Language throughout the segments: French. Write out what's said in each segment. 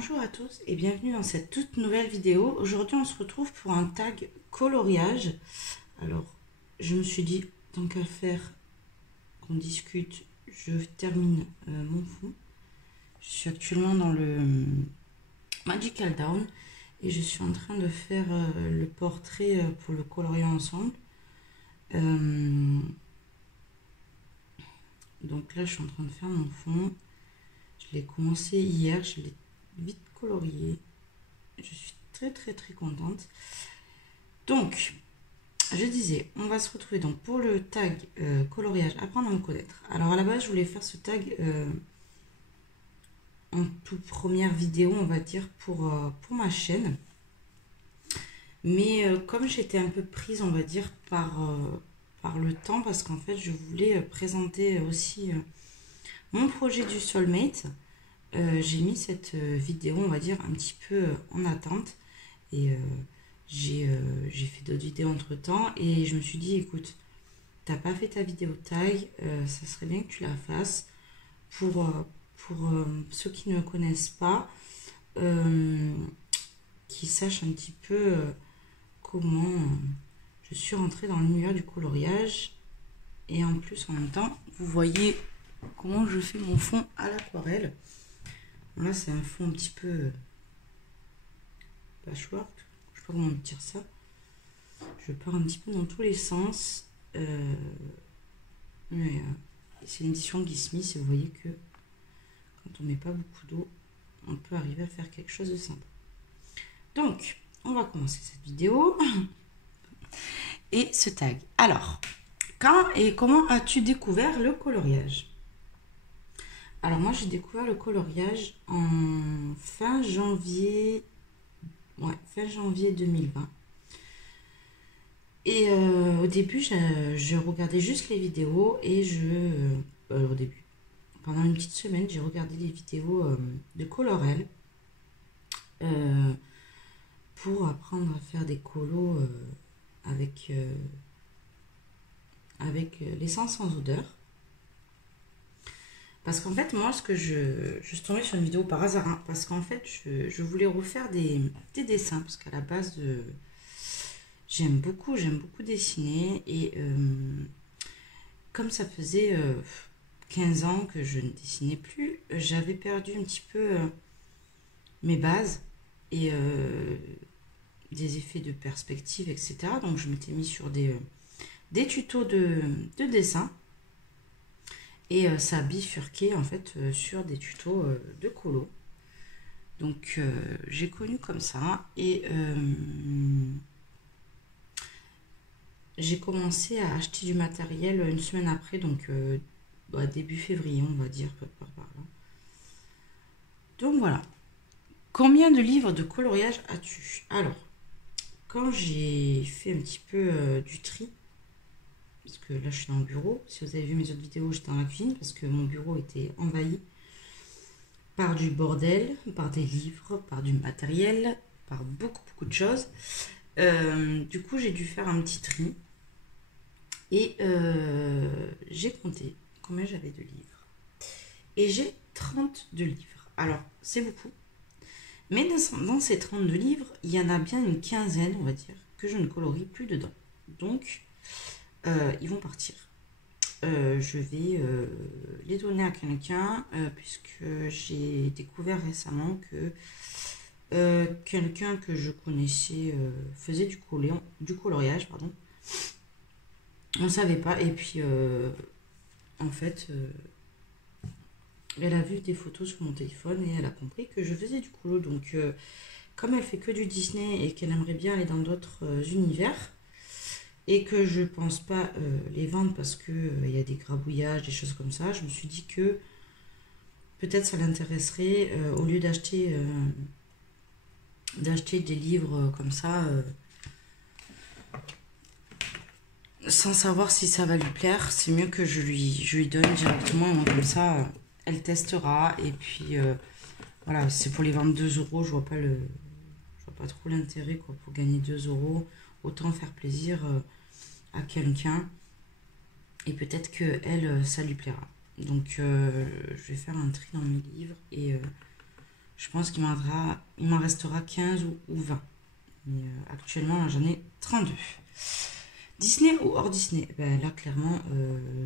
Bonjour à tous et bienvenue dans cette toute nouvelle vidéo. Aujourd'hui on se retrouve pour un tag coloriage. Alors je me suis dit, tant qu'à faire qu'on discute, je termine mon fond. Je suis actuellement dans le Magical Down et je suis en train de faire le portrait pour le coloriant ensemble. Donc là je suis en train de faire mon fond. Je l'ai commencé hier, je l'ai vite colorié. Je suis très contente. Donc, je disais, on va se retrouver donc pour le tag coloriage, apprendre à me connaître. Alors à la base, je voulais faire ce tag en toute première vidéo, on va dire, pour ma chaîne. Mais comme j'étais un peu prise, on va dire, par le temps, parce qu'en fait, je voulais présenter aussi mon projet du Soulmate. J'ai mis cette vidéo, on va dire, un petit peu en attente. Et j'ai fait d'autres vidéos entre temps. Et je me suis dit, écoute, t'as pas fait ta vidéo tag, ça serait bien que tu la fasses. Pour ceux qui ne me connaissent pas, qui sachent un petit peu comment je suis rentrée dans l'univers du coloriage. Et en plus, en même temps, vous voyez comment je fais mon fond à l'aquarelle. Là, c'est un fond un petit peu patchwork, je sais pas comment dire ça. Je pars un petit peu dans tous les sens. Mais c'est une édition Guy Smith et vous voyez que quand on met pas beaucoup d'eau, on peut arriver à faire quelque chose de sympa. Donc, on va commencer cette vidéo. Et ce tag. Alors, quand et comment as-tu découvert le coloriage? Alors moi j'ai découvert le coloriage en fin janvier 2020. Et au début je regardais juste les vidéos et au début, pendant une petite semaine, j'ai regardé des vidéos de Colorel pour apprendre à faire des colos avec l'essence sans odeur. Parce qu'en fait, moi, je suis tombée sur une vidéo par hasard, hein, parce qu'en fait, je voulais refaire des dessins, parce qu'à la base, j'aime beaucoup dessiner, et comme ça faisait 15 ans que je ne dessinais plus, j'avais perdu un petit peu mes bases, et des effets de perspective, etc. Donc, je m'étais mis sur des tutos de dessin. Et ça a bifurqué en fait sur des tutos de colo. Donc j'ai connu comme ça. Et j'ai commencé à acheter du matériel une semaine après. Donc début février on va dire. Par là. Donc voilà. Combien de livres de coloriage as-tu? Alors, quand j'ai fait un petit peu du tri, parce que là je suis dans le bureau, si vous avez vu mes autres vidéos, j'étais dans la cuisine parce que mon bureau était envahi par du bordel, par des livres, par du matériel, par beaucoup de choses. Du coup j'ai dû faire un petit tri et j'ai compté combien j'avais de livres. Et j'ai 32 livres. Alors c'est beaucoup, mais dans ces 32 livres, il y en a bien une quinzaine, on va dire, que je ne colorie plus dedans. Donc ils vont partir. Je vais les donner à quelqu'un puisque j'ai découvert récemment que quelqu'un que je connaissais faisait du coloriage, pardon. On ne savait pas et puis en fait elle a vu des photos sur mon téléphone et elle a compris que je faisais du colo. Donc comme elle fait que du Disney et qu'elle aimerait bien aller dans d'autres univers, et que je pense pas les vendre parce que y a des grabouillages, des choses comme ça, je me suis dit que peut-être ça l'intéresserait au lieu d'acheter des livres comme ça sans savoir si ça va lui plaire. C'est mieux que je lui donne directement, comme ça elle testera et puis voilà, c'est pour les vendre 2 €. Je vois pas trop l'intérêt quoi, pour gagner 2 €. Autant faire plaisir à quelqu'un et peut-être que elle ça lui plaira. Donc je vais faire un tri dans mes livres et Je pense il m'en restera 15 ou 20. Mais actuellement, j'en ai 32. Disney ou hors Disney? Ben, là, clairement,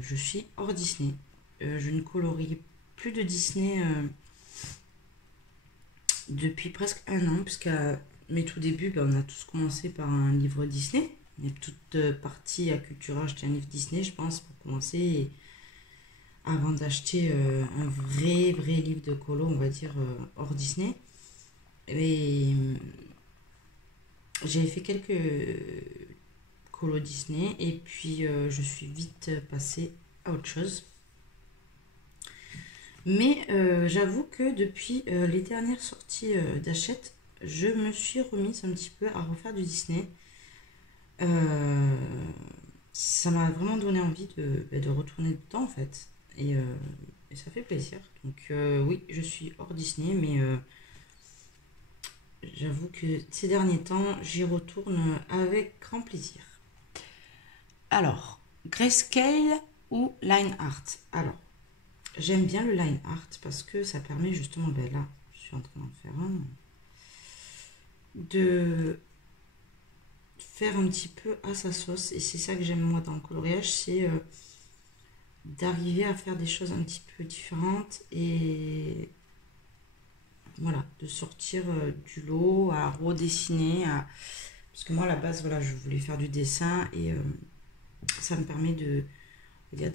je suis hors Disney. Je ne colorie plus de Disney depuis presque un an, puisqu'à mes tout débuts, ben, on a tous commencé par un livre Disney. Il y a toute partie à Cultura, acheter un livre Disney, je pense, pour commencer, avant d'acheter un vrai livre de colo, on va dire, hors Disney. Et j'avais fait quelques colo Disney, et puis je suis vite passée à autre chose. Mais j'avoue que depuis les dernières sorties d'Hachette, je me suis remise un petit peu à refaire du Disney. Euh, Ça m'a vraiment donné envie de retourner dedans en fait. Et ça fait plaisir. Donc oui, je suis hors Disney, mais j'avoue que ces derniers temps, j'y retourne avec grand plaisir. Alors, Grayscale ou Line Art? Alors, j'aime bien le line art parce que ça permet justement, ben là, je suis en train d'en faire un, de faire un petit peu à sa sauce. Et c'est ça que j'aime moi dans le coloriage, c'est d'arriver à faire des choses un petit peu différentes et voilà, de sortir du lot, à redessiner, parce que moi à la base, voilà, je voulais faire du dessin et ça me permet de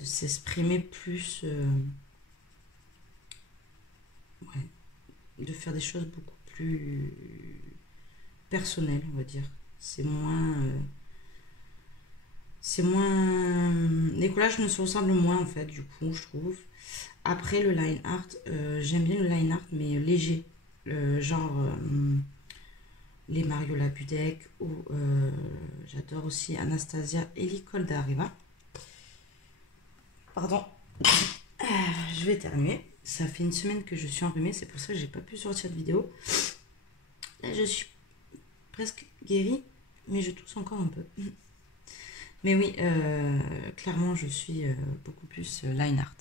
s'exprimer plus, ouais, de faire des choses beaucoup plus personnelles, on va dire. C'est moins. C'est moins. Les collages ne se ressemblent moins en fait, du coup, je trouve. Après le line art, j'aime bien le line art, mais léger. Genre les Mario Labudek ou j'adore aussi Anastasia Elicol d'Arriva. Pardon, je vais éternuer. Ça fait une semaine que je suis enrhumée, c'est pour ça que j'ai pas pu sortir de vidéo. Là, je suis presque guérie, mais je tousse encore un peu. Mais oui, clairement, je suis beaucoup plus line art.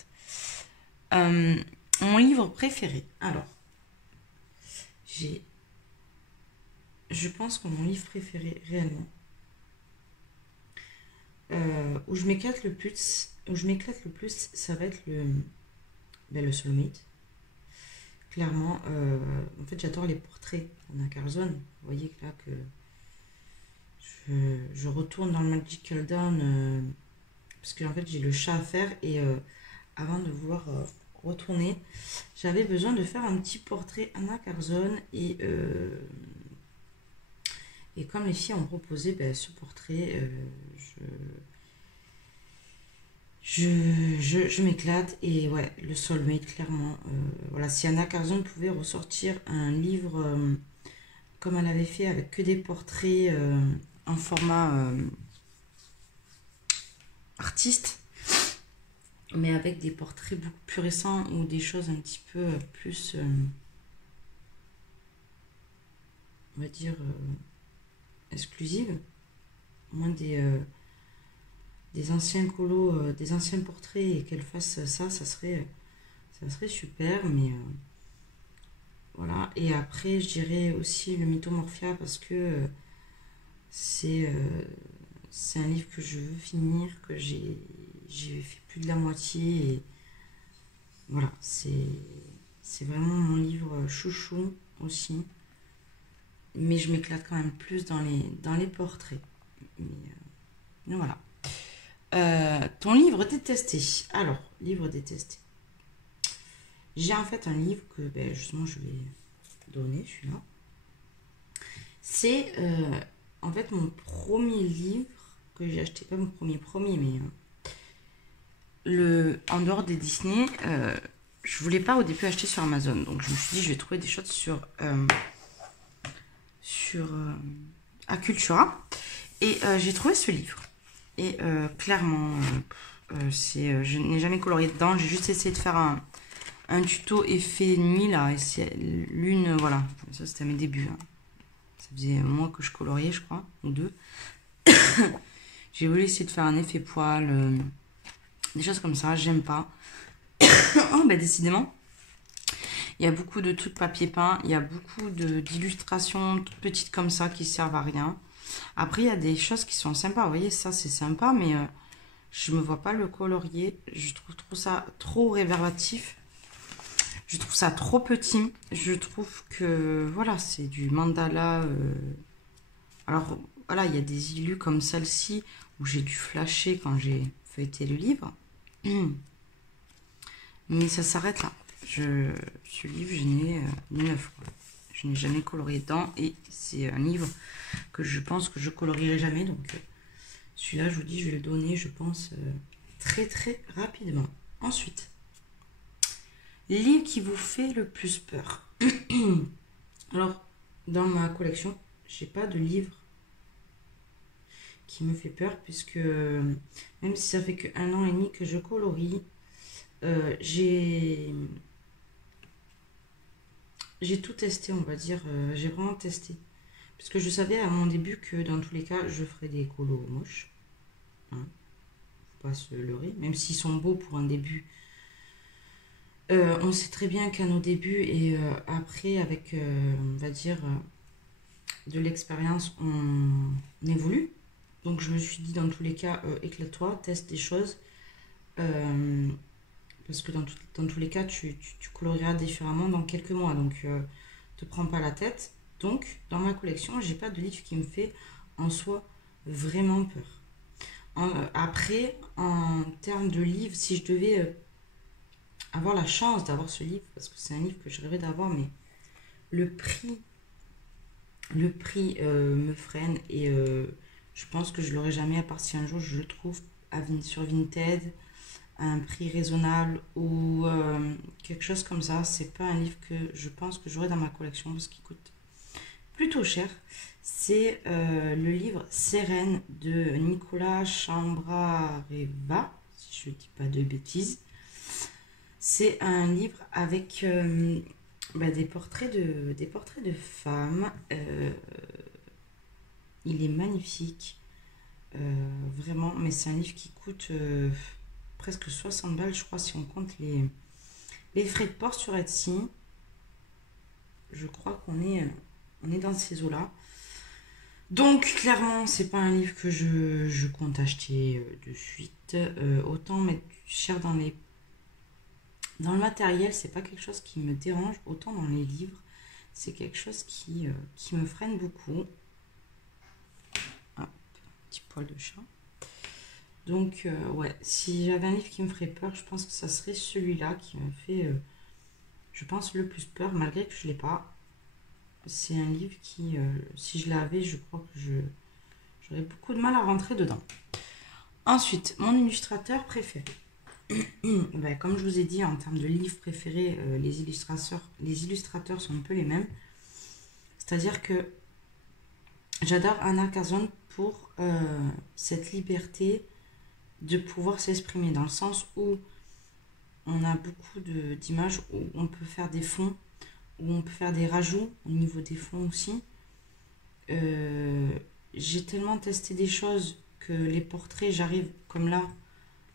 Mon livre préféré. Alors, je pense que mon livre préféré réellement, où je m'éclate le plus, ça va être le Soulmate. Clairement, en fait, j'adore les portraits d'Anna Carlson. Vous voyez que là que je retourne dans le Magical Dawn parce que en fait j'ai le chat à faire et avant de vouloir retourner, j'avais besoin de faire un petit portrait Anna Carlson et comme les filles ont proposé ce portrait, je m'éclate et ouais, le Soulmate clairement. Voilà, si Anna Carlson pouvait ressortir un livre comme elle avait fait avec que des portraits en format artiste, mais avec des portraits beaucoup plus récents ou des choses un petit peu plus, on va dire, exclusives, moins des anciens colos, des anciens portraits et qu'elle fasse ça, ça serait super, mais voilà. Et après, je dirais aussi le Mythomorphia parce que c'est un livre que je veux finir, que j'ai fait plus de la moitié et voilà, c'est vraiment mon livre chouchou aussi. Mais je m'éclate quand même plus dans les portraits. Mais voilà. Ton livre détesté. Alors, livre détesté. J'ai en fait un livre que justement je vais donner, celui-là. C'est en fait mon premier livre que j'ai acheté, pas mon premier, mais en dehors des Disney, je voulais pas au début acheter sur Amazon, donc je me suis dit je vais trouver des choses sur Acultura et j'ai trouvé ce livre et clairement je n'ai jamais colorié dedans, j'ai juste essayé de faire un tuto effet nuit là et c'est l'une, voilà, ça c'était à mes débuts, hein. Ça faisait un mois que je coloriais, je crois, ou deux. J'ai voulu essayer de faire un effet poil, des choses comme ça, j'aime pas. Oh, décidément. Il y a beaucoup de trucs papier peint. Il y a beaucoup d'illustrations toutes petites comme ça qui servent à rien. Après, il y a des choses qui sont sympas. Vous voyez, ça, c'est sympa, mais je me vois pas le colorier. Je trouve ça trop révélatif. Je trouve ça trop petit. Je trouve que, voilà, c'est du mandala. Alors, voilà, il y a des illus comme celle-ci où j'ai dû flasher quand j'ai feuilleté le livre. Mais ça s'arrête là. Ce livre, je n'ai ni neuf, quoi. Je n'ai jamais colorié dedans. Et c'est un livre que je pense que je colorierai jamais. Donc, celui-là, je vous dis, je vais le donner, je pense, très très rapidement. Ensuite, livre qui vous fait le plus peur. Alors, dans ma collection, j'ai pas de livre qui me fait peur, puisque même si ça fait que 1 an et demi que je colorie, j'ai tout testé, on va dire. J'ai vraiment testé. Parce que je savais à mon début que dans tous les cas, je ferais des colos moches. Hein, faut pas se leurrer. Même s'ils sont beaux pour un début. On sait très bien qu'à nos débuts et après, avec, on va dire, de l'expérience, on évolue. Donc je me suis dit, dans tous les cas, éclate-toi, teste des choses. Parce que dans tous les cas, tu colorieras différemment dans quelques mois. Donc, te prends pas la tête. Donc, dans ma collection, j'ai pas de livre qui me fait en soi vraiment peur. Après, en termes de livres, si je devais avoir la chance d'avoir ce livre, parce que c'est un livre que je rêvais d'avoir, mais le prix, me freine et je pense que je l'aurai jamais, à part si un jour je le trouve sur Vinted à un prix raisonnable ou quelque chose comme ça. C'est pas un livre que je pense que j'aurai dans ma collection parce qu'il coûte plutôt cher. C'est le livre Sérène de Nicolas Chambrareva, si je ne dis pas de bêtises. C'est un livre avec des portraits de femmes. Il est magnifique, vraiment, mais c'est un livre qui coûte presque 60 balles, je crois, si on compte les frais de port sur Etsy. Je crois qu'on est dans ces eaux-là. Donc, clairement, c'est pas un livre que je compte acheter de suite. Autant mettre cher dans le matériel, c'est pas quelque chose qui me dérange. Autant dans les livres, c'est quelque chose qui me freine beaucoup. Hop, petit poil de chat. Donc, ouais, si j'avais un livre qui me ferait peur, je pense que ça serait celui-là qui me fait, je pense, le plus peur, malgré que je ne l'ai pas. C'est un livre qui, si je l'avais, je crois que j'aurais beaucoup de mal à rentrer dedans. Ensuite, mon illustrateur préféré. Comme je vous ai dit, en termes de livres préférés, les illustrateurs sont un peu les mêmes. C'est-à-dire que j'adore Anna Carzon pour cette liberté de pouvoir s'exprimer, dans le sens où on a beaucoup d'images où on peut faire des fonds, où on peut faire des rajouts au niveau des fonds aussi. J'ai tellement testé des choses que les portraits, j'arrive comme là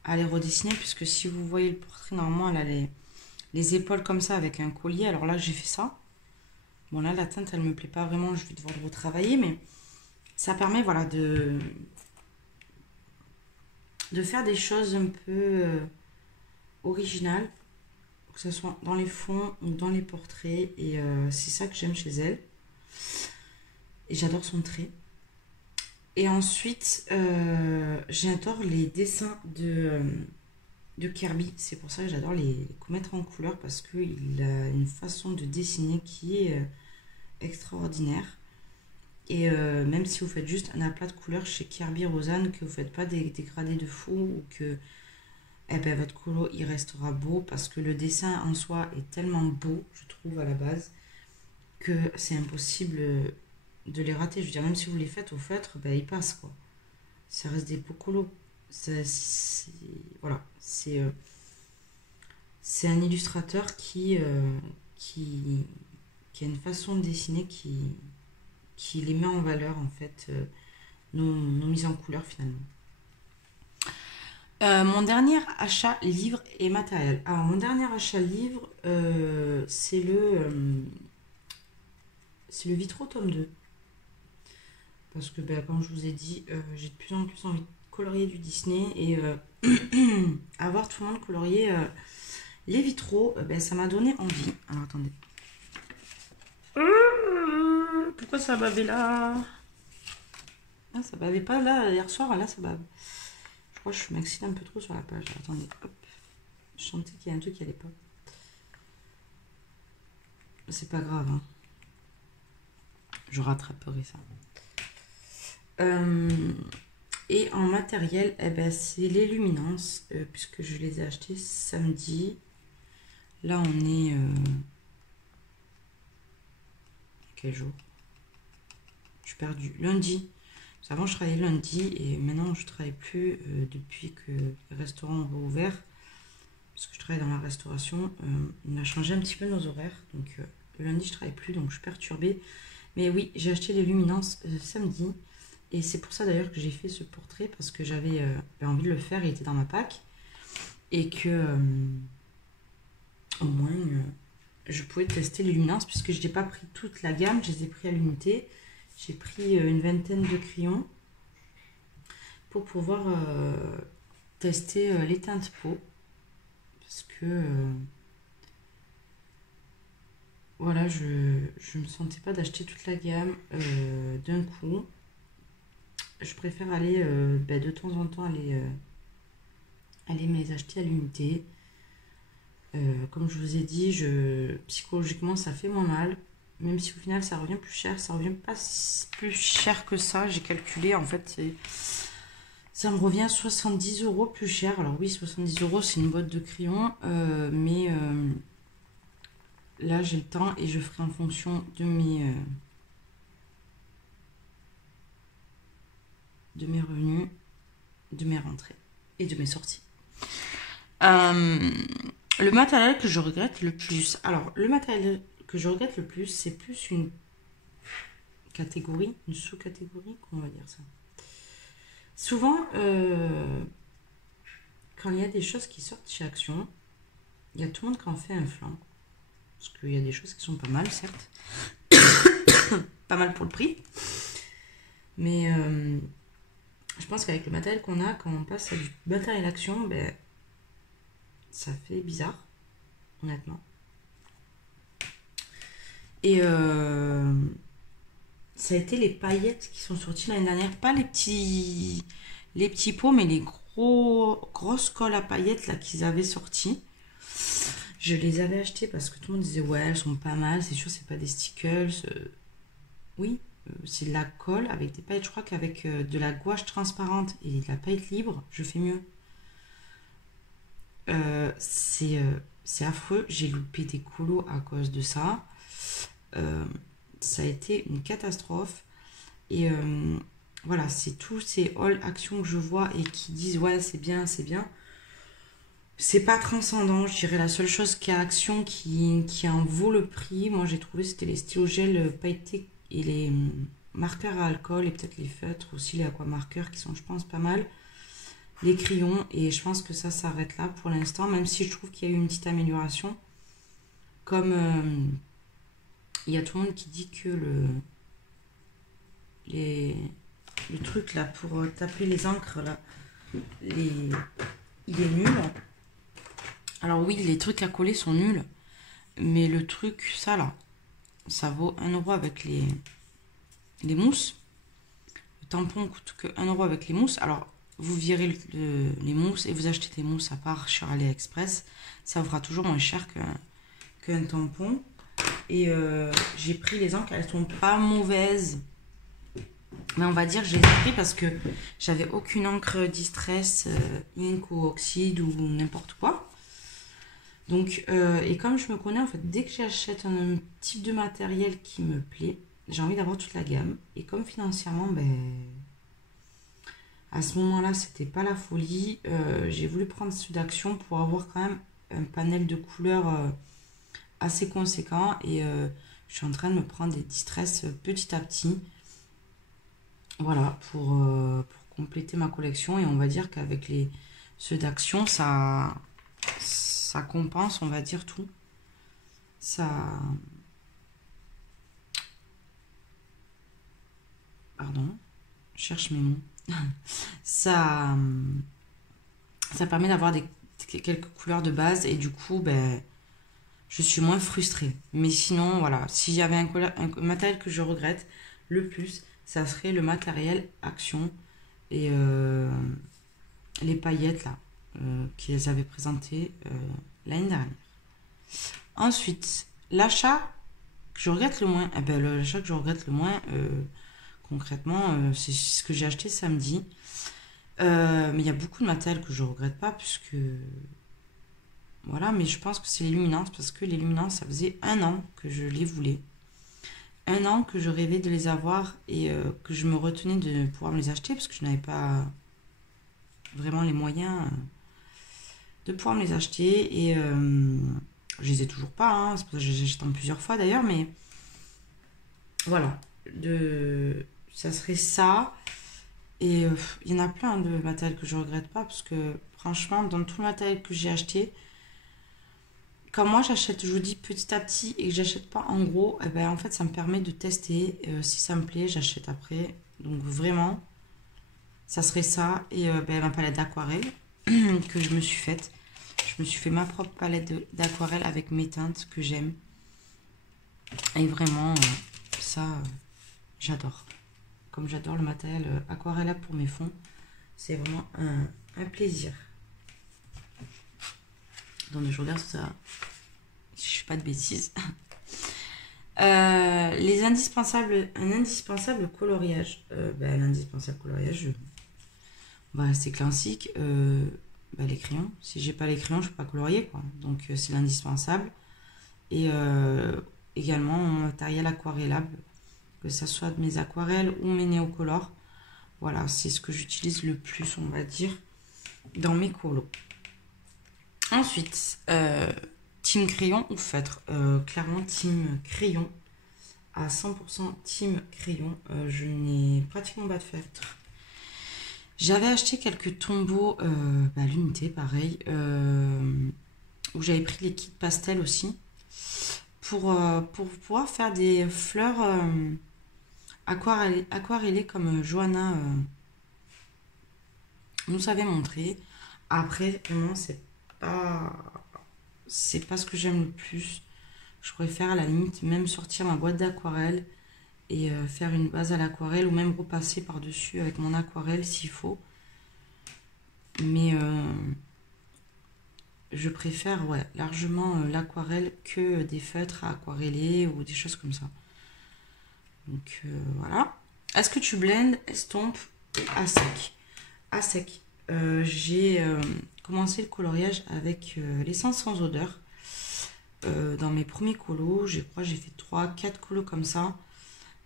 à les redessiner, puisque si vous voyez le portrait, normalement elle a les épaules comme ça avec un collier. Alors là j'ai fait ça. Bon là la teinte elle me plaît pas vraiment, je vais devoir le retravailler, mais ça permet, voilà, de faire des choses un peu originales, que ce soit dans les fonds ou dans les portraits, et c'est ça que j'aime chez elle. Et j'adore son trait. Et ensuite, j'adore les dessins de Kirby. C'est pour ça que j'adore les mettre en couleur, parce qu'il a une façon de dessiner qui est extraordinaire. Et même si vous faites juste un aplat de couleurs chez Kirby Rosanne, que vous ne faites pas des dégradés de fou, ou que votre colo il restera beau, parce que le dessin en soi est tellement beau, je trouve, à la base, que c'est impossible de les rater. Je veux dire, même si vous les faites au feutre, ils passent, quoi. Ça reste des beaux colos. Voilà, c'est un illustrateur qui a une façon de dessiner qui les met en valeur, en fait, nos mises en couleur, finalement. Mon dernier achat livre et matériel. Alors, mon dernier achat livre, c'est le Vitro tome 2. Parce que, ben, comme je vous ai dit, j'ai de plus en plus envie de colorier du Disney et avoir tout le monde colorier les vitraux, ben, ça m'a donné envie. Alors, attendez. Pourquoi ça bavait là? Ah, ça bavait pas là, hier soir, là, ça bave. Je crois que je m'excite un peu trop sur la page. Attendez, hop. Je sentais qu'il y a un truc qui allait pas. C'est pas grave, hein. Je rattraperai ça. Et en matériel, eh ben, c'est les luminances, puisque je les ai achetés samedi. Là, on est... quel jour? Je suis perdue. Lundi. Avant, je travaillais lundi et maintenant, je ne travaille plus depuis que les restaurants ont rouvert. Parce que je travaille dans la restauration. On a changé un petit peu nos horaires. Donc, le lundi, je ne travaille plus, donc je suis perturbée. Mais oui, j'ai acheté les luminances samedi. Et c'est pour ça d'ailleurs que j'ai fait ce portrait, parce que j'avais envie de le faire, il était dans ma pack. Et que au moins je pouvais tester les luminances, puisque je n'ai pas pris toute la gamme, je les ai pris à l'unité. J'ai pris une vingtaine de crayons pour pouvoir tester les teintes peau. Parce que voilà, je ne me sentais pas d'acheter toute la gamme d'un coup. Je préfère aller de temps en temps aller me les acheter à l'unité. Comme je vous ai dit, psychologiquement ça fait moins mal, même si au final ça revient plus cher. Ça revient pas plus cher que ça, j'ai calculé, en fait ça me revient 70 € plus cher. Alors oui, 70 € c'est une boîte de crayons, mais là j'ai le temps et je ferai en fonction de mes revenus, de mes rentrées et de mes sorties. Le matériel que je regrette le plus. Alors, le matériel que je regrette le plus, c'est plus une catégorie, une sous-catégorie, comment on va dire ça. Souvent, quand il y a des choses qui sortent chez Action, il y a tout le monde qui en fait un flanc. Parce qu'il y a des choses qui sont pas mal, certes. Pas mal pour le prix. Mais je pense qu'avec le matériel qu'on a, quand on passe à du matériel Action, ben, ça fait bizarre, honnêtement. Et ça a été les paillettes qui sont sorties l'année dernière. Pas les petits pots, mais les grosses colles à paillettes là qu'ils avaient sorties. Je les avais achetées parce que tout le monde disait ouais, elles sont pas mal. C'est sûr, c'est pas des stickers. Oui, c'est de la colle avec des paillettes. Je crois qu'avec de la gouache transparente et de la paillette libre, je fais mieux. C'est affreux. J'ai loupé des colos à cause de ça. Ça a été une catastrophe. Et voilà, c'est tous ces all actions que je vois et qui disent ouais, c'est bien, c'est bien. C'est pas transcendant, je dirais. La seule chose qui a Action qui en vaut le prix, moi j'ai trouvé, c'était les stylos gel pailletés et les marqueurs à alcool et peut-être les feutres aussi, les aquamarqueurs qui sont, je pense, pas mal. Les crayons, et je pense que ça s'arrête là pour l'instant, même si je trouve qu'il y a eu une petite amélioration. Comme il y a tout le monde qui dit que le truc là pour taper les encres là, il est nul. Alors oui, les trucs à coller sont nuls, mais le truc, ça là, ça vaut 1 € avec les mousses. Le tampon coûte que 1 € avec les mousses. Alors, vous virez les mousses et vous achetez des mousses à part sur AliExpress. Ça vous fera toujours moins cher qu'un tampon. Et j'ai pris les encres, elles sont pas mauvaises. Mais on va dire que je les ai pris parce que j'avais aucune encre Distress, Ink ou Oxyde ou n'importe quoi. Donc, et comme je me connais, en fait, dès que j'achète un type de matériel qui me plaît, j'ai envie d'avoir toute la gamme. Et comme financièrement, ben, à ce moment-là, c'était pas la folie. J'ai voulu prendre ceux d'Action pour avoir quand même un panel de couleurs assez conséquent. Et je suis en train de me prendre des Distress petit à petit. Voilà, pour compléter ma collection. Et on va dire qu'avec Ceux d'Action, ça compense, on va dire, tout. Ça... Pardon, je cherche mes mots. ça, ça permet d'avoir quelques couleurs de base et du coup, ben, je suis moins frustrée. Mais sinon, voilà, si j'avais un matériel que je regrette le plus, ça serait le matériel Action et les paillettes là, qu'ils avaient présenté l'année dernière. Ensuite, l'achat que je regrette le moins, l'achat que je regrette le moins, concrètement, c'est ce que j'ai acheté samedi. Mais il y a beaucoup de matériel que je regrette pas, puisque voilà, mais je pense que c'est les luminances, parce que les luminances, ça faisait 1 an que je les voulais. 1 an que je rêvais de les avoir et que je me retenais de pouvoir me les acheter, parce que je n'avais pas vraiment les moyens de pouvoir me les acheter. Et je les ai toujours pas, hein, c'est pour ça que j'achète en plusieurs fois d'ailleurs, mais voilà. Ça serait ça. Et il y en a plein de matériel que je regrette pas, parce que franchement, dans tout le matériel que j'ai acheté, quand moi j'achète, je vous dis petit à petit et que j'achète pas en gros, eh ben, en fait ça me permet de tester. Si ça me plaît, j'achète après. Donc vraiment, ça serait ça. Et ben, ma palette d'aquarelle que je me suis faite. Je me suis fait ma propre palette d'aquarelle avec mes teintes que j'aime. Et vraiment, ça, j'adore. Comme j'adore le matériel aquarellable pour mes fonds, c'est vraiment un plaisir. Donc je regarde ça, si je fais pas de bêtises. Les indispensables, un indispensable coloriage. L'indispensable coloriage, on va rester classique. Les crayons. Si j'ai pas les crayons, je peux pas colorier, quoi. Donc c'est l'indispensable. Et également mon matériel aquarellable, que ce soit de mes aquarelles ou mes néocolores. Voilà, c'est ce que j'utilise le plus, on va dire, dans mes colos. Ensuite, team crayon ou feutre. Clairement, team crayon. À 100% team crayon. Je n'ai pratiquement pas de feutre. J'avais acheté quelques tombeaux à l'unité, pareil, où j'avais pris les kits pastel aussi, pour pouvoir faire des fleurs aquarellées comme Johanna nous avait montré. Après, vraiment, c'est pas ce que j'aime le plus. Je préfère à la limite même sortir ma boîte d'aquarelle et faire une base à l'aquarelle ou même repasser par-dessus avec mon aquarelle s'il faut. Mais je préfère largement l'aquarelle que des feutres à aquareller ou des choses comme ça. Donc voilà. Est-ce que tu blendes, estompe à sec? À sec. J'ai commencé le coloriage avec l'essence sans odeur. Dans mes premiers colos, je crois que j'ai fait 3-4 colos comme ça.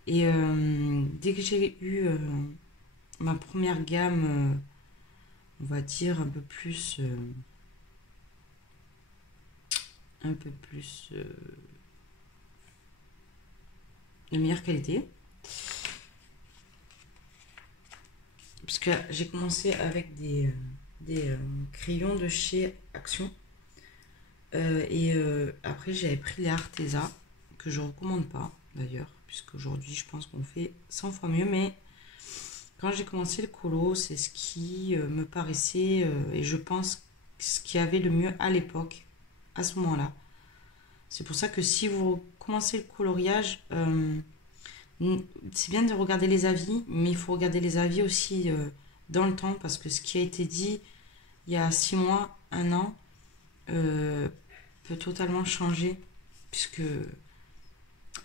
Et dès que j'ai eu ma première gamme, on va dire un peu plus de meilleure qualité, parce que j'ai commencé avec des crayons de chez Action et après j'avais pris les Arteza que je recommande pas d'ailleurs, puisque aujourd'hui je pense qu'on fait 100 fois mieux, mais quand j'ai commencé le colo, c'est ce qui me paraissait et je pense ce qui avait le mieux à l'époque, à ce moment-là. C'est pour ça que si vous commencez le coloriage, c'est bien de regarder les avis, mais il faut regarder les avis aussi dans le temps, parce que ce qui a été dit il y a 6 mois, 1 an, peut totalement changer, puisque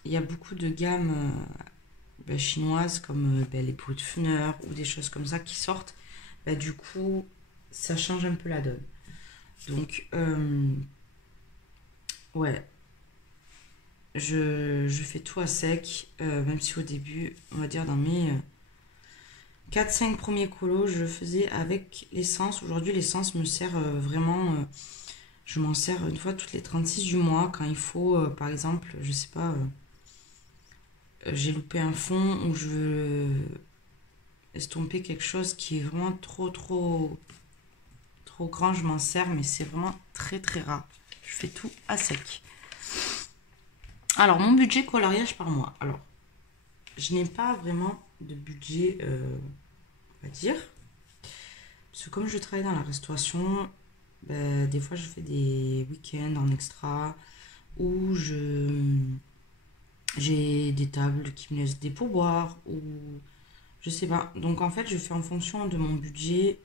il y a beaucoup de gammes chinoises comme les Brutfuner ou des choses comme ça qui sortent. Du coup, ça change un peu la donne. Donc, ouais, je fais tout à sec, même si au début, on va dire dans mes 4-5 premiers colos, je faisais avec l'essence. Aujourd'hui, l'essence me sert vraiment, je m'en sers une fois toutes les 36 du mois, quand il faut, par exemple, je sais pas, j'ai loupé un fond ou je veux estomper quelque chose qui est vraiment trop trop grand, je m'en sers, mais c'est vraiment très très rare. Je fais tout à sec. Alors, mon budget coloriage par mois. Alors, je n'ai pas vraiment de budget, on va dire. Parce que comme je travaille dans la restauration, ben, des fois je fais des week-ends en extra où j'ai des tables qui me laissent des pourboires ou je sais pas. Donc en fait, je fais en fonction de mon budget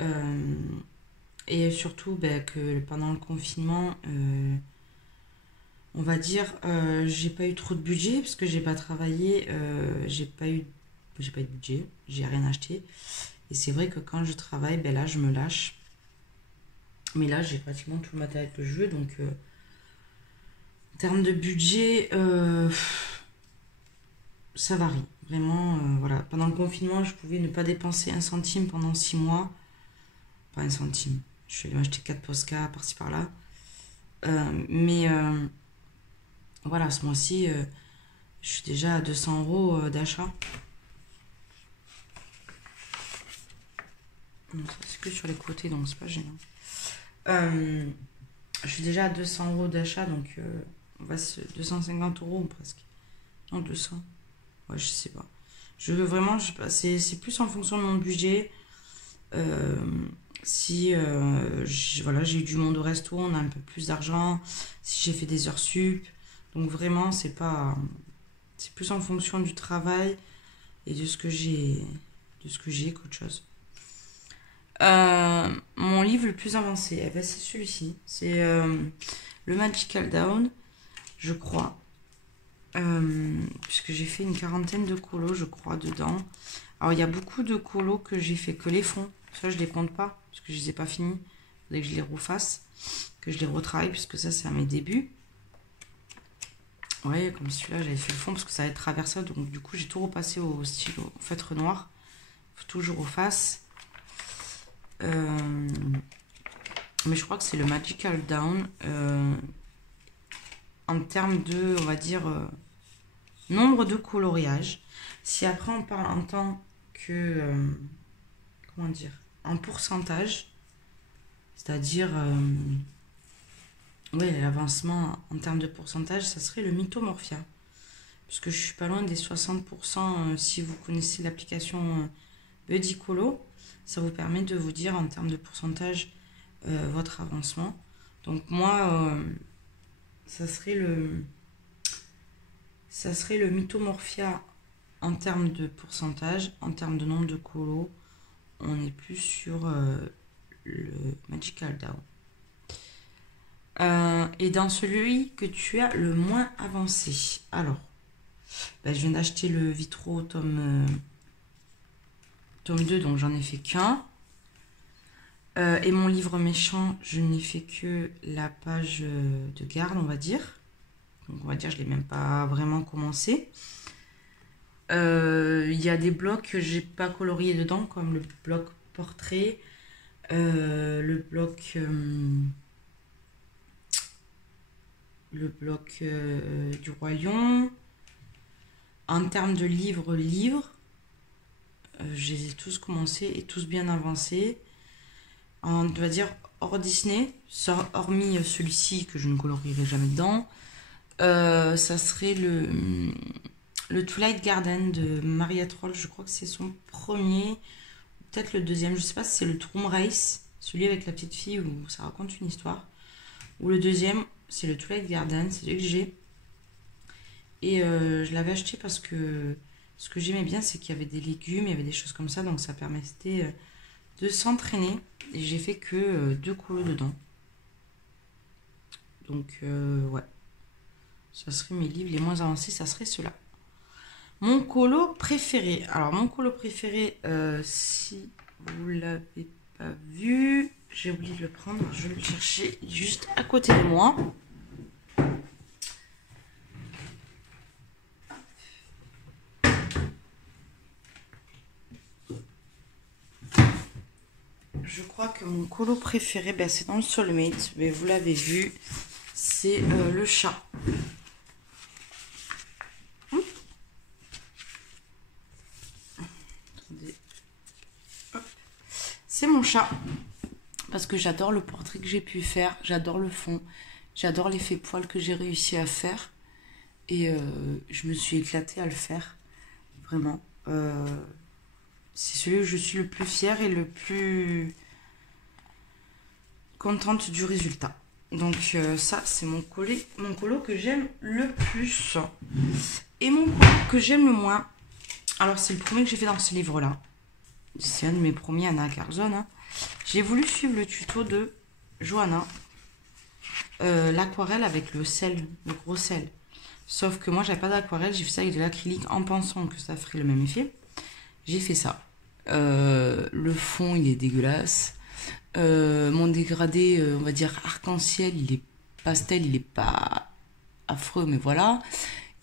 euh, et surtout ben, que pendant le confinement, on va dire, j'ai pas eu trop de budget parce que j'ai pas travaillé, j'ai pas eu de budget, j'ai rien acheté. Et c'est vrai que quand je travaille, ben là, je me lâche. Mais là, j'ai pratiquement tout le matériel que je veux. Donc, en termes de budget, ça varie. Vraiment, voilà. Pendant le confinement, je pouvais ne pas dépenser un centime pendant 6 mois. Pas un centime. Je suis allée m'acheter 4 Posca par-ci par-là. Mais voilà, ce mois-ci, je suis déjà à 200 euros d'achat. Non, ça, c'est que sur les côtés, donc c'est pas gênant. Je suis déjà à 200 euros d'achat, donc on va 250 euros presque. Non, 200. Ouais, je sais pas. Je veux vraiment, je sais pas, c'est plus en fonction de mon budget. Si voilà, j'ai eu du monde au resto, on a un peu plus d'argent. Si j'ai fait des heures sup. Donc vraiment, c'est plus en fonction du travail et de ce que j'ai qu'autre chose. Mon livre le plus avancé, eh ben, c'est celui-ci. C'est le Magical Down, je crois. Puisque j'ai fait une quarantaine de colos, je crois, dedans. Alors, il y a beaucoup de colos que j'ai fait que les fonds. Ça, je les compte pas, parce que je les ai pas finis. Il faudrait que je les refasse, que je les retravaille, puisque ça, c'est à mes débuts. Ouais, comme celui-là, j'avais fait le fond, parce que ça va être traversé. Donc, du coup, j'ai tout repassé au stylo, au feutre noir. Faut tout que je refasse. Mais je crois que c'est le Magical Down. En termes de, on va dire, nombre de coloriages. Si après on parle en tant que, comment dire, en pourcentage, c'est-à-dire, ouais, l'avancement en termes de pourcentage, ça serait le Mythomorphia. Puisque je suis pas loin des 60%, si vous connaissez l'application Buddycolo, ça vous permet de vous dire en termes de pourcentage votre avancement. Donc moi, ça serait le Mythomorphia en termes de pourcentage. En termes de nombre de colos, on est plus sur le Magical Down. Et dans celui que tu as le moins avancé, alors, ben, je viens d'acheter le Vitro tome 2, donc j'en ai fait qu'un. Et mon livre méchant, je n'ai fait que la page de garde, on va dire. Donc on va dire, je ne l'ai même pas vraiment commencé. Il y a des blocs que j'ai pas coloriés dedans, comme le bloc portrait, le bloc du Roi Lion. En termes de livres, je les ai tous commencés et tous bien avancés. On va dire hors Disney, hormis celui-ci que je ne colorierai jamais dedans. Ça serait le Twilight Garden de Maria Troll. Je crois que c'est son premier, peut-être le deuxième. Je sais pas si c'est le Troom Race, celui avec la petite fille où ça raconte une histoire. Ou le deuxième, c'est le Twilight Garden, c'est celui que j'ai. Et je l'avais acheté parce que ce que j'aimais bien, c'est qu'il y avait des légumes, il y avait des choses comme ça, donc ça permettait de s'entraîner. Et j'ai fait que 2 colos dedans. Donc ouais, ça serait mes livres les moins avancés, ça serait ceux-là. Mon colo préféré. Alors mon colo préféré, si vous l'avez pas vu, j'ai oublié de le prendre, je vais le chercher juste à côté de moi. Je crois que mon colo préféré, ben, c'est dans le Soulmate, mais vous l'avez vu, c'est le chat. C'est mon chat. parce que j'adore le portrait que j'ai pu faire, j'adore le fond, j'adore l'effet poil que j'ai réussi à faire. Et je me suis éclatée à le faire, vraiment. C'est celui où je suis le plus fière et le plus contente du résultat. Donc ça, c'est mon colo que j'aime le plus. Et mon colo que j'aime le moins, alors c'est le premier que j'ai fait dans ce livre-là. C'est un de mes premiers, Anna Carzone. Hein. J'ai voulu suivre le tuto de Johanna. L'aquarelle avec le sel, le gros sel. Sauf que moi, j'avais pas d'aquarelle, j'ai fait ça avec de l'acrylique en pensant que ça ferait le même effet. J'ai fait ça. Le fond, il est dégueulasse. Mon dégradé, on va dire arc-en-ciel, il est pastel, il est pas affreux, mais voilà.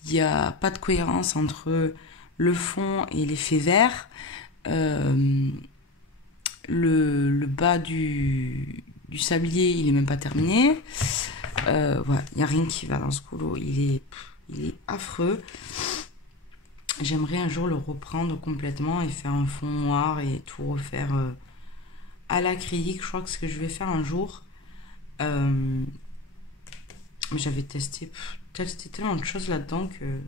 Il n'y a pas de cohérence entre le fond et l'effet vert. Le bas du sablier, il est même pas terminé. Voilà, il n'y a rien qui va dans ce colo, il est affreux. J'aimerais un jour le reprendre complètement et faire un fond noir et tout refaire à l'acrylique. Je crois que c'est ce que je vais faire un jour. J'avais testé tellement de choses là-dedans que...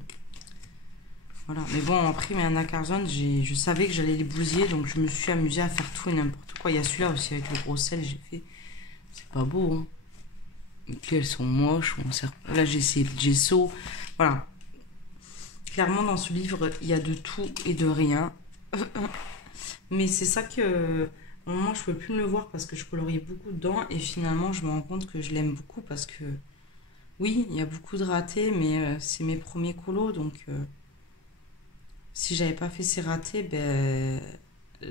Voilà. Mais bon, après, mais Anna Carzone, je savais que j'allais les bousiller, donc je me suis amusée à faire tout et n'importe quoi. Il y a celui-là aussi avec le gros sel, j'ai fait... C'est pas beau, hein. Et puis elles sont moches. Là, j'ai essayé le gesso. Voilà. Clairement, dans ce livre, il y a de tout et de rien. Mais c'est ça que... Au moment, je ne pouvais plus me le voir parce que je coloriais beaucoup dedans. Et finalement, je me rends compte que je l'aime beaucoup parce que... Oui, il y a beaucoup de ratés, mais c'est mes premiers colos. Donc, si j'avais pas fait ces ratés, ben...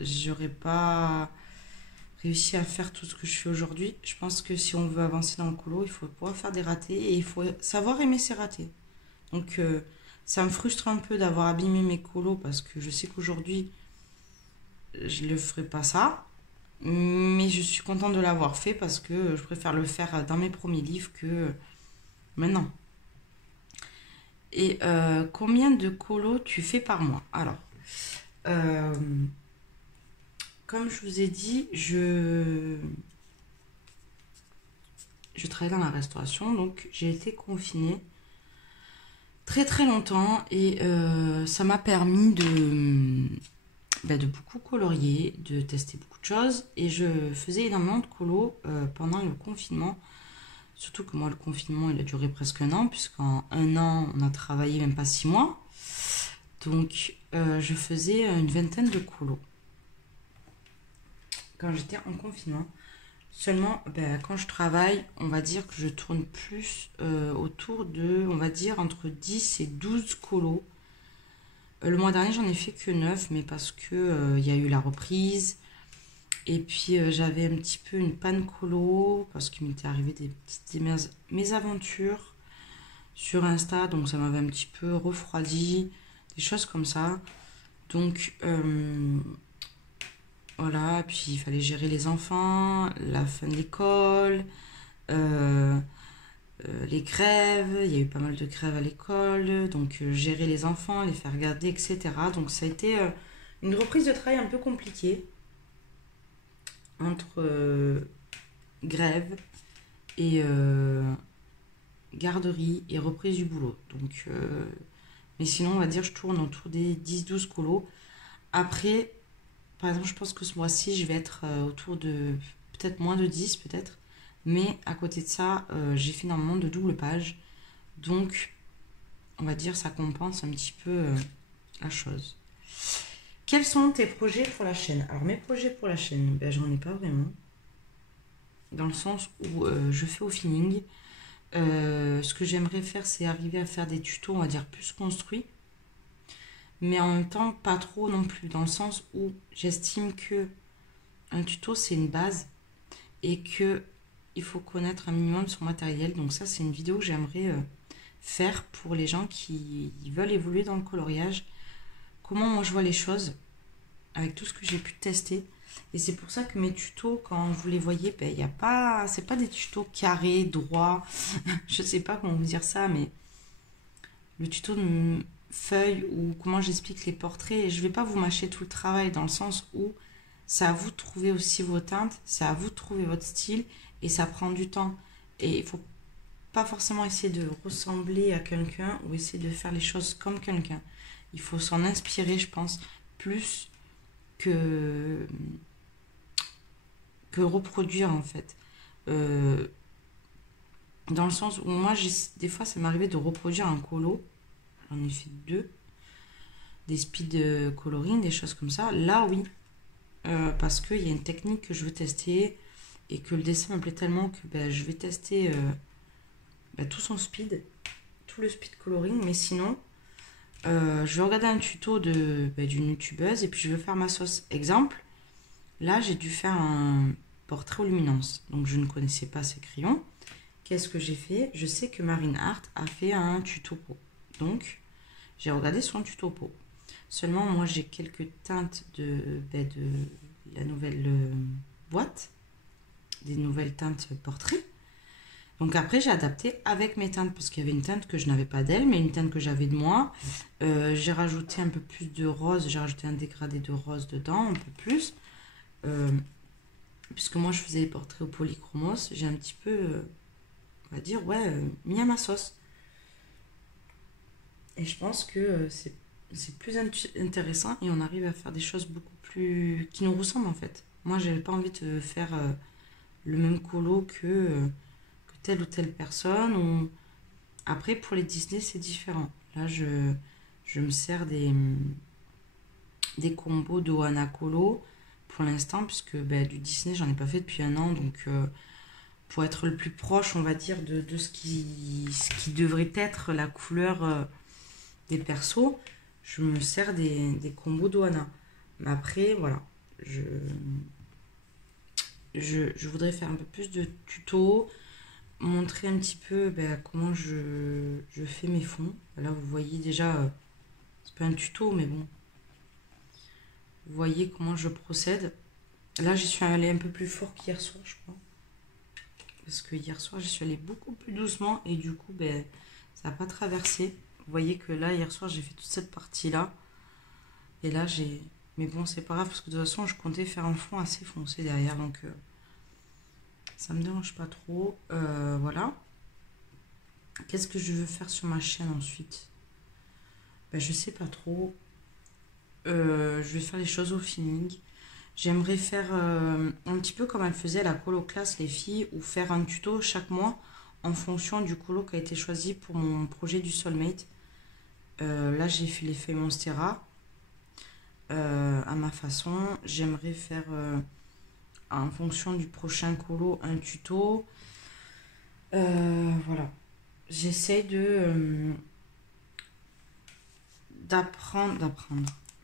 J'aurais pas réussi à faire tout ce que je fais aujourd'hui. Je pense que si on veut avancer dans le colo, il faut pouvoir faire des ratés et il faut savoir aimer ses ratés. Donc ça me frustre un peu d'avoir abîmé mes colos parce que je sais qu'aujourd'hui je ne ferai pas ça. Mais je suis contente de l'avoir fait parce que je préfère le faire dans mes premiers livres que maintenant. Et combien de colos tu fais par mois? Alors, comme je vous ai dit, je travaille dans la restauration, donc j'ai été confinée très très longtemps et ça m'a permis de beaucoup colorier, de tester beaucoup de choses et je faisais énormément de colo pendant le confinement. Surtout que moi, le confinement, il a duré presque un an, puisqu'en un an, on a travaillé même pas 6 mois. Donc, je faisais une vingtaine de colos quand j'étais en confinement. Seulement, quand je travaille, on va dire que je tourne plus autour de, on va dire, entre 10 et 12 colos. Le mois dernier, j'en ai fait que 9, mais parce que y a eu la reprise. Et puis, j'avais un petit peu une panne colo, parce qu'il m'était arrivé des petites mésaventures sur Insta, donc ça m'avait un petit peu refroidi, des choses comme ça. Donc, voilà, puis il fallait gérer les enfants, la fin de l'école, les grèves, il y a eu pas mal de grèves à l'école, donc gérer les enfants, les faire garder, etc. Donc ça a été une reprise de travail un peu compliquée entre grève et garderie et reprise du boulot. Donc, mais sinon, on va dire, je tourne autour des 10-12 colos. Après, par exemple, je pense que ce mois-ci, je vais être autour de peut-être moins de 10, peut-être. Mais à côté de ça, j'ai fait énormément de double page. Donc, on va dire, ça compense un petit peu la chose. Quels sont tes projets pour la chaîne? Alors, mes projets pour la chaîne, j'en ai pas vraiment. Dans le sens où je fais au feeling. Ce que j'aimerais faire, c'est arriver à faire des tutos, on va dire, plus construits. Mais en même temps, pas trop non plus. Dans le sens où j'estime que un tuto, c'est une base. Et que il faut connaître un minimum son matériel. Donc ça, c'est une vidéo que j'aimerais faire pour les gens qui veulent évoluer dans le coloriage. Comment moi je vois les choses avec tout ce que j'ai pu tester. Et c'est pour ça que mes tutos, quand vous les voyez, y a pas, c'est pas des tutos carrés, droits. Je sais pas comment vous dire ça, mais le tuto de feuille ou comment j'explique les portraits, je vais pas vous mâcher tout le travail dans le sens où c'est à vous de trouver aussi vos teintes, c'est à vous de trouver votre style et ça prend du temps. Et il faut pas forcément essayer de ressembler à quelqu'un ou essayer de faire les choses comme quelqu'un. Il faut s'en inspirer, je pense, plus que, que reproduire en fait. Dans le sens où moi, des fois, ça m'arrivait de reproduire un colo. J'en ai fait 2. Des speed coloring, des choses comme ça. Là, oui. Parce qu'il y a une technique que je veux tester et que le dessin me plaît tellement que ben, je vais tester tout son speed, tout le speed coloring. Mais sinon, je vais regarder un tuto d'une youtubeuse et puis je vais faire ma sauce. Exemple, là, j'ai dû faire un portrait aux luminances. Donc, je ne connaissais pas ces crayons. Qu'est-ce que j'ai fait? Je sais que Marine Art a fait un tuto pot. Donc, j'ai regardé son tuto pot. Seulement, moi, j'ai quelques teintes de la nouvelle boîte, des nouvelles teintes portrait. Donc après, j'ai adapté avec mes teintes, parce qu'il y avait une teinte que je n'avais pas d'elle, mais une teinte que j'avais de moi. J'ai rajouté un peu plus de rose, j'ai rajouté un dégradé de rose dedans, un peu plus. Puisque moi, je faisais les portraits au polychromos, j'ai un petit peu, on va dire, mis à ma sauce. Et je pense que c'est plus intéressant et on arrive à faire des choses beaucoup plus qui nous ressemblent en fait. Moi, j'avais pas envie de faire le même colo que telle ou telle personne. Après, pour les Disney, c'est différent. Là, je me sers des combos de Ohana Colo pour l'instant, puisque du Disney, j'en ai pas fait depuis un an. Donc, pour être le plus proche, on va dire, de ce qui devrait être la couleur des persos, je me sers des combos d'Ohana. Mais après, voilà, je voudrais faire un peu plus de tutos, montrer un petit peu comment je fais mes fonds. Là, vous voyez déjà, c'est pas un tuto, mais bon, vous voyez comment je procède. Là, j'y suis allée un peu plus fort qu'hier soir, je crois. Parce que hier soir, j'y suis allée beaucoup plus doucement et du coup, ça n'a pas traversé. Vous voyez que là, hier soir, j'ai fait toute cette partie-là. Et là, j'ai... Mais bon, c'est pas grave, parce que de toute façon, je comptais faire un fond assez foncé derrière. Donc, ça me dérange pas trop. Voilà. Qu'est-ce que je veux faire sur ma chaîne ensuite? Je sais pas trop. Je vais faire les choses au feeling. J'aimerais faire un petit peu comme elles faisaient à la colo classe, les filles, ou faire un tuto chaque mois en fonction du colo qui a été choisi pour mon projet du Soulmate. Là, j'ai fait l'effet Monstera à ma façon. J'aimerais faire en fonction du prochain colo un tuto. Voilà. J'essaye d'apprendre.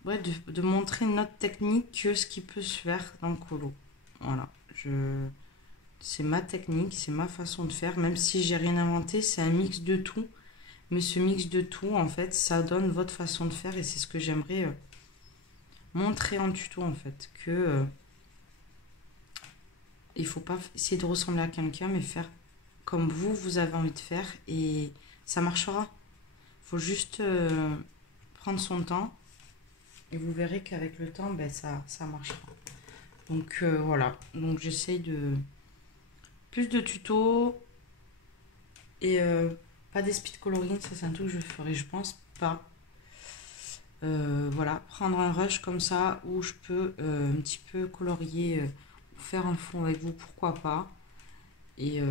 Ouais, de montrer une autre technique que ce qui peut se faire dans le colo. Voilà. C'est ma technique, c'est ma façon de faire. Même si j'ai rien inventé, c'est un mix de tout. Mais ce mix de tout, en fait, ça donne votre façon de faire. Et c'est ce que j'aimerais montrer en tuto, en fait. Que il faut pas essayer de ressembler à quelqu'un, mais faire comme vous avez envie de faire. Et ça marchera. Il faut juste prendre son temps. Et vous verrez qu'avec le temps, ça marchera. Donc voilà. Donc j'essaye de... Plus de tutos. Et pas des speed coloring. Ça, c'est un truc que je ferai, je pense pas. Voilà. Prendre un rush comme ça où je peux un petit peu colorier, faire un fond avec vous, pourquoi pas. Et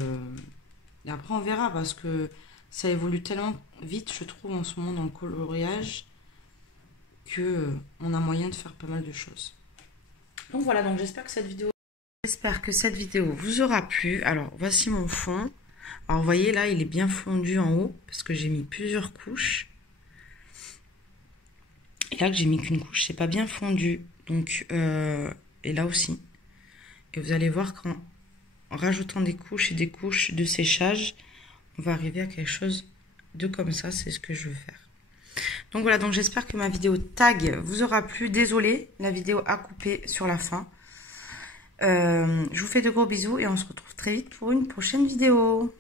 après, on verra parce que ça évolue tellement vite, je trouve, en ce moment dans le coloriage, que on a moyen de faire pas mal de choses. Donc voilà, donc j'espère que cette vidéo vous aura plu. Alors voici mon fond. Alors vous voyez là, il est bien fondu en haut parce que j'ai mis plusieurs couches. Et là que j'ai mis qu'une couche, c'est pas bien fondu. Donc et là aussi. Et vous allez voir qu'en rajoutant des couches et des couches de séchage, on va arriver à quelque chose de comme ça. C'est ce que je veux faire. Donc voilà, donc j'espère que ma vidéo tag vous aura plu. Désolée, la vidéo a coupé sur la fin. Je vous fais de gros bisous et on se retrouve très vite pour une prochaine vidéo.